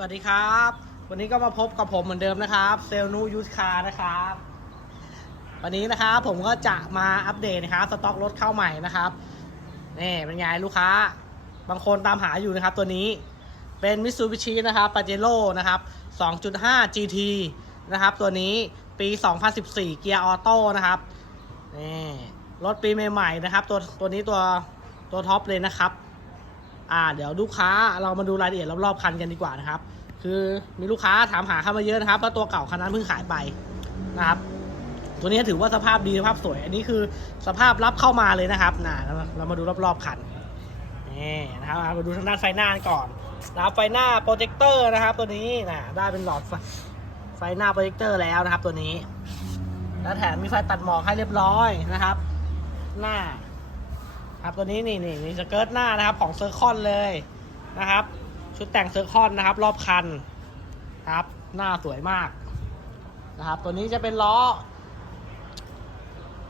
สวัสดีครับ วันนี้ก็มาพบกับผมเหมือนเดิมนะครับ เซลนูยูสคาร์นะครับ วันนี้นะครับผมก็จะมาอัปเดตนะครับ สต็อกรถเข้าใหม่นะครับนี่เป็นไงลูกค้า บางคนตามหาอยู่นะครับตัวนี้เป็นมิ t ซูบิชินะครับปาเจโร่นะครับ 2.5 GT นะครับ ตัวนี้ปี 2014 เกียร์ออโต้นะครับนี่รถปีใหม่ๆนะครับ ตัวตัวนี้ตัวตัวท็อปเลยนะครับอ่าเดี๋ยวลูกค้าเรามาดูรายละเอียดรอบๆคันกันดีกว่านะครับ คือมีลูกค้าถามหาเข้ามาเยอะนะครับแล้วตัวเก่าคันนั้นเพิ่งขายไปนะครับ ตัวนี้ถือว่าสภาพดีสภาพสวย อันนี้คือสภาพรับเข้ามาเลยนะครับน่ะเราเรามาดูรอบๆคันนี่นะครับมาดูทางด้านไฟหน้าก่อนนะครับไฟหน้าโปรเจคเตอร์นะครับ ตัวนี้นะได้เป็นหลอดไฟไฟหน้าโปรเจคเตอร์แล้วนะครับ ตัวนี้ แล้วแถมมีไฟตัดหมอกให้เรียบร้อยนะครับ หน้า ครับตัวนี้นี่นี่นี่สเกิร์ตหน้านะครับ ของเซอร์คอนเลยนะครับ ชุดแต่งเซอร์คอนนะครับ รอบคันครับ หน้าสวยมากนะครับ ตัวนี้จะเป็นล้อ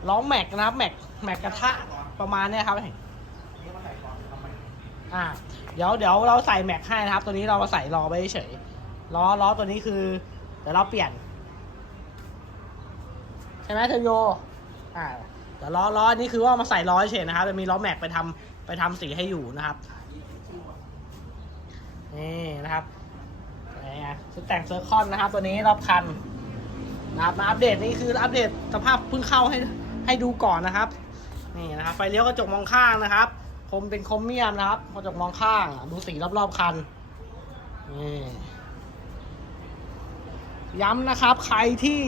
ล้อแม็กนะครับ แม็กแม็กกระทะประมาณเนี้ยครับอ่าเดี๋ยวเดี๋ยวเราใส่แม็กให้นะครับ ตัวนี้เราใส่ล้อไปเฉยล้อล้อตัวนี้คือเดี๋ยวเราเปลี่ยนใช่ไหมเทโยอ่าแต่ล้อล้อนี้คือว่ามาใส่ล้อเฉยนะครับจะมีล้อแม็กไปทำไปทำสีให้อยู่นะครับ นี่นะครับชุดแต่งเซอร์คอนนะครับ ตัวนี้รอบคันนะครับมาอัปเดตนี่คืออัปเดตสภาพเพิ่งเข้าให้ให้ดูก่อนนะครับ นี่นะครับไฟเลี้ยวกระจกมองข้างนะครับคมเป็นคมเมียมนะครับกระจกมองข้างดูสีรอบๆคันนี่ย้ำนะครับ ใครที่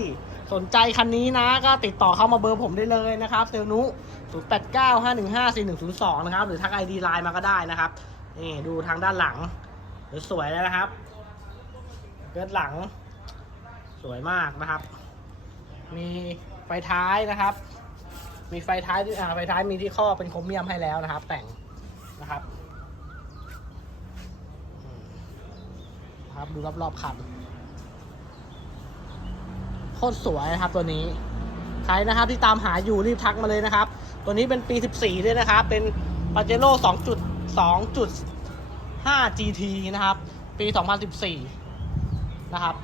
สนใจคันนี้นะ ก็ติดต่อเข้ามาเบอร์ผมได้เลยนะครับเซลนุ0 8 9 5 1 5 4 1 0 2 นะครับ หรือทักไอดีไลน์มาก็ได้นะครับ นี่ดูทางด้านหลัง หรือสวยแล้วนะครับเกิดหลัง สวยมากนะครับ มีไฟท้ายนะครับ มีไฟท้ายที่อ่าไฟท้ายมีที่ข้อเป็นโครเมียมให้แล้วนะครับ แต่งนะครับครับดูรอบๆคันโคตรสวยนะครับตัวนี้ ใครนะครับที่ตามหาอยู่รีบทักมาเลยนะครับ ตัวนี้เป็นปี 14 ด้วยนะครับ เป็นปาเจโร่ 5 GT นะครับ ปี 2014 นะครับ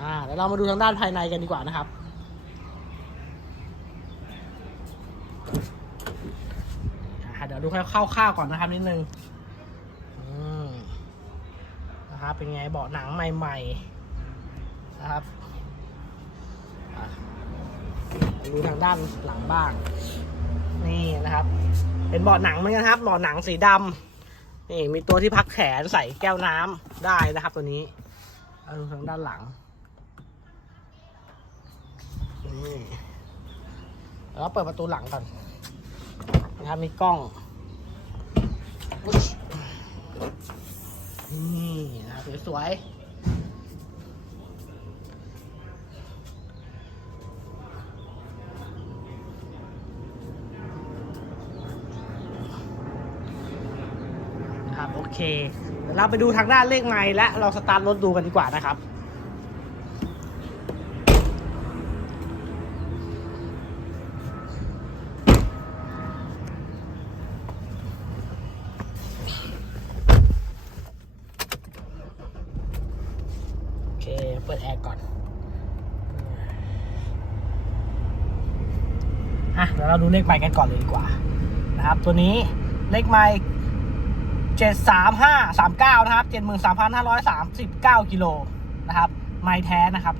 อ่าเดี๋ยวเรามาดูทางด้านภายในกันดีกว่านะครับ เดี๋ยวดูคร่าวๆก่อนนะครับนิดนึงนะครับ เป็นไงเบาะหนังใหม่ ๆ นะครับดูทางด้านหลังบ้าง นี่นะครับ เป็นเบาะหนังเหมือนกันครับเบาะหนังสีดำ นี่มีตัวที่พักแขนใส่แก้วน้ำได้นะครับ ตัวนี้เอาดูทางด้านหลังนี่แล้วเปิดประตูหลังก่อนนะครับมีกล้องนี่นะครับสวยๆ โอเคเราไปดูทางด้านเลขไในและเราสตาร์ทรถดูกันดีกว่านะครับคเปิดแอร์ก่อน อะลเราดูเลขไมล์กันก่อนเลยดีกว่า นะครับ ตัวนี้เลขไมล์ จ็ดสามห้าสามเก้านะครับเจ็ดหมื่นสามพันห้าร้อยสามสิบเก้ากิโลนะครับไม้แท้นะครับ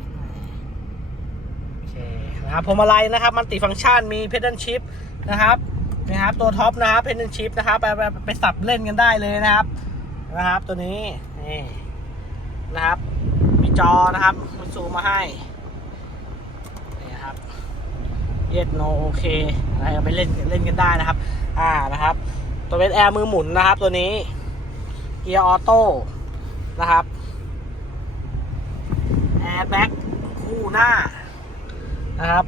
โอเคนะครับพวงมาลัยนะครับ มันติฟังก์ชันมีเพดานชิพนะครับนะครับ ตัวท็อปนะครับเพดานชิพนะครับไปไปไปสับเล่นกันได้เลยนะครับนะครับตัวนี้นี่นะครับมีจอนะครับมันซูมมาให้นี่ครับเย็ดโนโอเคอะไรไปเล่นเล่นกันได้นะครับ อ่านะครับ ตัวเป็นแอร์มือหมุนนะครับ ตัวนี้ เกียร์ออโต้นะครับ แอร์แบ็กคู่หน้านะครับ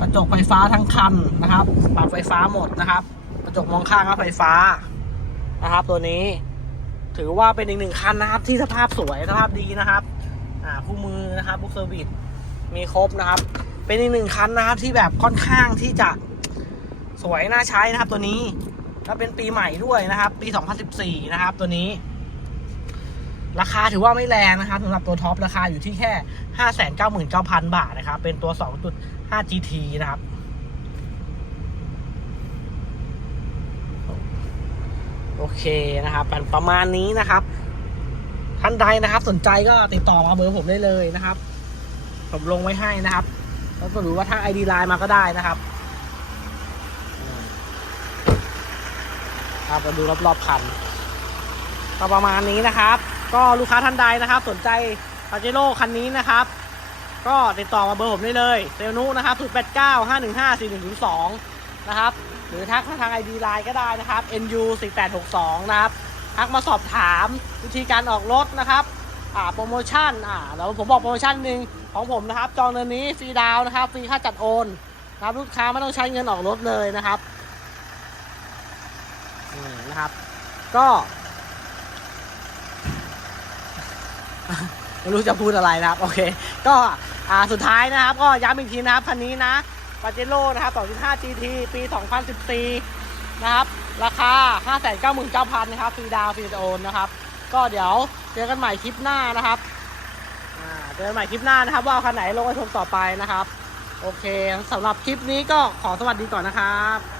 กระจกไฟฟ้าทั้งคันนะครับ ปรับไฟฟ้าหมดนะครับ กระจกมองข้างก็ไฟฟ้านะครับ ตัวนี้ ถือว่าเป็นอีกหนึ่งคันนะครับ ที่สภาพสวยสภาพดีนะครับ อ่าคู่มือนะครับบุ๊กเซอร์วิสมีครบนะครับ เป็นอีกหนึ่งคันนะครับที่แบบค่อนข้างที่จะ สวยน่าใช้นะครับตัวนี้แล้วเป็นปีใหม่ด้วยนะครับ ปี 2014 นะครับ ตัวนี้ ราคาถือว่าไม่แรงนะครับสำหรับตัวท็อปราคาอยู่ที่แค่ 599,000 บาทนะครับ เป็นตัว 2.5 GT นะครับโอเคนะครับประมาณนี้นะครับ ท่านใดนะครับ สนใจก็ติดต่อมาเบอร์ผมได้เลยนะครับ ผมลงไว้ให้นะครับ แล้วก็หรือว่าทาง ID Line มาก็ได้นะครับ ครับมาดูรอบๆคันก็ประมาณนี้นะครับ ก็ลูกค้าท่านใดนะครับ สนใจปาเจโร่คันนี้นะครับ ก็ติดต่อมาเบอร์ผมได้เลยเซลนุนะครับ0 8 9 5 1 5 4 1 0 2นะครับ หรือทักมาทาง ID Line ก็ได้นะครับ NU 4862นะครับ ทักมาสอบถามวิธีการออกรถนะครับอ่าโปรโมชั่นอ่าแล้วผมบอกโปรโมชั่นหนึ่งของผมนะครับ จองเดือนนี้ฟรีดาวน์นะครับฟรีค่าจัดโอนนะครับลูกค้าไม่ต้องใช้เงินออกรถเลยนะครับ นะครับ ก็ไม่รู้จะพูดอะไรนะครับ โอเค ก็อ่าสุดท้ายนะครับ ก็ย้ำอีกทีนะครับคันนี้นะปาเจโร่นะครับ2.5 GT ปี 2014 นะครับ ราคา 599,000นะครับฟรีดาวฟรีโอนนะครับ ก็เดี๋ยวเจอกันใหม่คลิปหน้านะครับเจอกันใหม่คลิปหน้านะครับ ว่าเอาคันไหนลงไปชมต่อไปนะครับ โอเคสำหรับคลิปนี้ก็ขอสวัสดีก่อนนะครับ